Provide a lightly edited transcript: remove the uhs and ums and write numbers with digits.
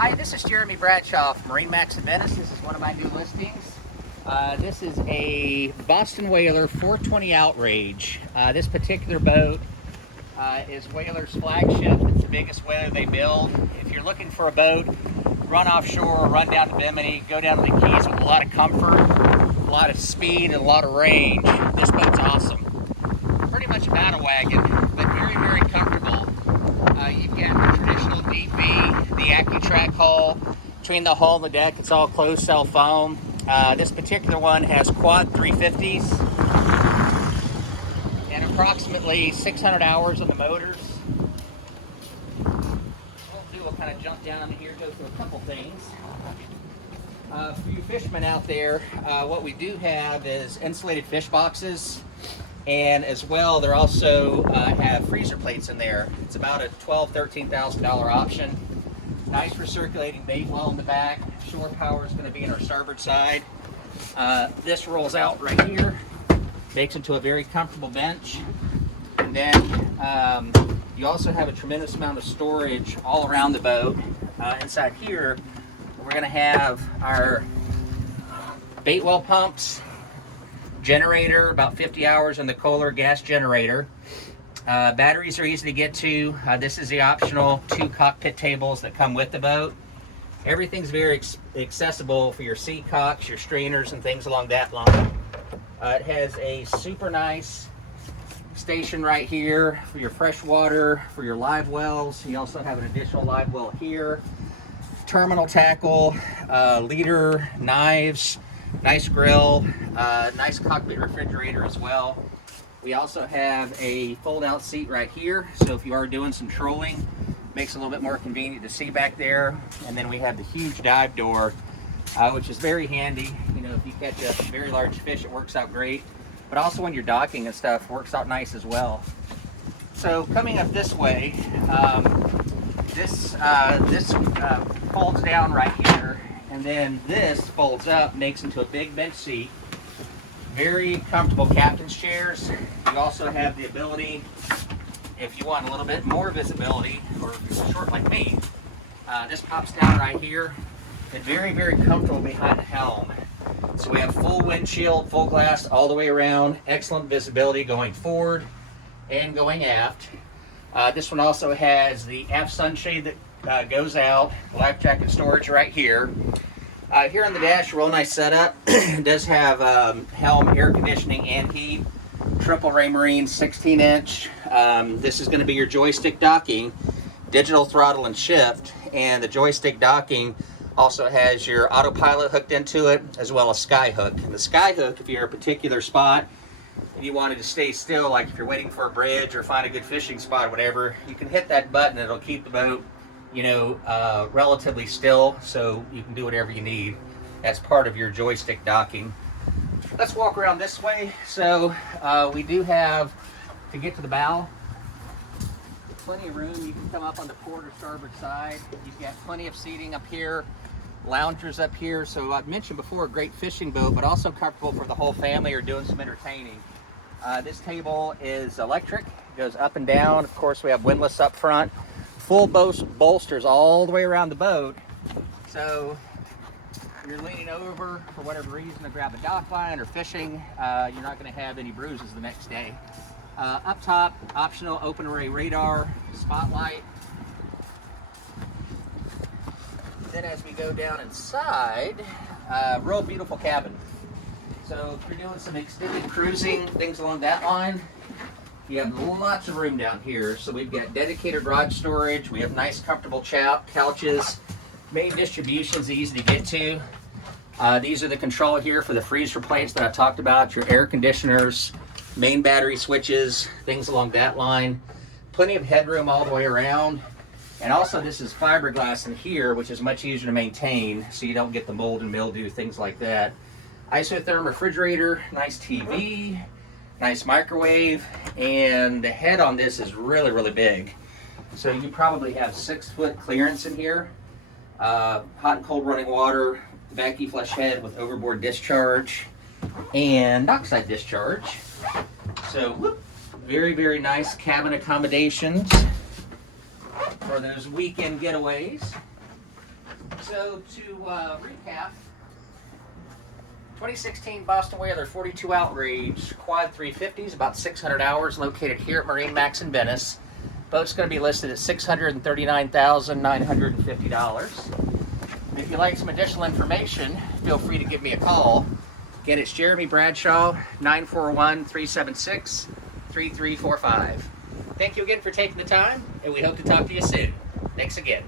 Hi, this is Jeremy Bradshaw from MarineMax Venice. This is one of my new listings. This is a Boston Whaler 420 Outrage. This particular boat is Whaler's flagship. It's the biggest whaler they build. If you're looking for a boat, run offshore, run down to Bimini, go down to the Keys with a lot of comfort, a lot of speed, and a lot of range, this boat's awesome. Pretty much a battle wagon, but very, very comfortable. You've got the traditional DP, the AccuTrack hull. Between the hull and the deck, it's all closed cell foam. This particular one has quad 350s and approximately 600 hours on the motors. We'll kind of jump down here, go through a couple things. For you fishermen out there, what we do have is insulated fish boxes. And as well, they also have freezer plates in there. It's about a $12,000, $13,000 option. Nice recirculating bait well in the back. Shore power is going to be in our starboard side. This rolls out right here, makes into a very comfortable bench. And then you also have a tremendous amount of storage all around the boat. Inside here, we're going to have our bait well pumps, generator, about 50 hours on the Kohler gas generator. Batteries are easy to get to. This is the optional 2 cockpit tables that come with the boat. Everything's very accessible for your sea cocks, your strainers, and things along that line. It has a super nice station right here for your fresh water, for your live wells. You also have an additional live well here. Terminal tackle, leader, knives, nice grill, nice cockpit refrigerator as well. We also have a fold-out seat right here, so if you are doing some trolling, makes it a little bit more convenient to see back there. And then we have the huge dive door, which is very handy. You know, if you catch a very large fish, it works out great. But also when you're docking and stuff, works out nice as well. So coming up this way, this folds down right here. And then this folds up, makes into a big bench seat. Very comfortable captain's chairs. You also have the ability, if you want a little bit more visibility, or if you're short like me, this pops down right here. And very, very comfortable behind the helm. So we have full windshield, full glass all the way around. Excellent visibility going forward and going aft. This one also has the aft sunshade that goes out, life jacket storage right here. Here on the dash, real nice setup. It does have helm air conditioning and heat. Triple Ray Marine 16-inch. This is going to be your joystick docking, digital throttle and shift, and the joystick docking also has your autopilot hooked into it, as well as sky hook. And the sky hook, if you're in a particular spot and you wanted to stay still, like if you're waiting for a bridge or find a good fishing spot or whatever, you can hit that button. It'll keep the boat, you know, relatively still, so you can do whatever you need as part of your joystick docking. Let's walk around this way. So we do have, to get to the bow, plenty of room. You can come up on the port or starboard side. You've got plenty of seating up here, loungers up here. So I've mentioned before, a great fishing boat, but also comfortable for the whole family or doing some entertaining. This table is electric, goes up and down. Of course, we have windlass up front. Full bolsters all the way around the boat. So you're leaning over for whatever reason to grab a dock line or fishing, you're not going to have any bruises the next day. Up top, optional open array radar, spotlight. Then as we go down inside, real beautiful cabin. So if you're doing some extended cruising, things along that line, you have lots of room down here. So we've got dedicated garage storage. We have nice comfortable couches. Main distribution's easy to get to. These are the control here for the freezer plates that I talked about, your air conditioners, main battery switches, things along that line. Plenty of headroom all the way around. And also this is fiberglass in here, which is much easier to maintain so you don't get the mold and mildew, things like that. Isotherm refrigerator, nice TV, nice microwave, and the head on this is really, really big. So you probably have 6-foot clearance in here. Hot and cold running water, vacuum flush head with overboard discharge and dockside discharge. So very, very nice cabin accommodations for those weekend getaways. So to recap, 2016 Boston Whaler 42 Outrage Quad 350s, about 600 hours, located here at MarineMax in Venice. Boat's going to be listed at $639,950. If you'd like some additional information, feel free to give me a call. Again, it's Jeremy Bradshaw, 941-376-3345. Thank you again for taking the time, and we hope to talk to you soon. Thanks again.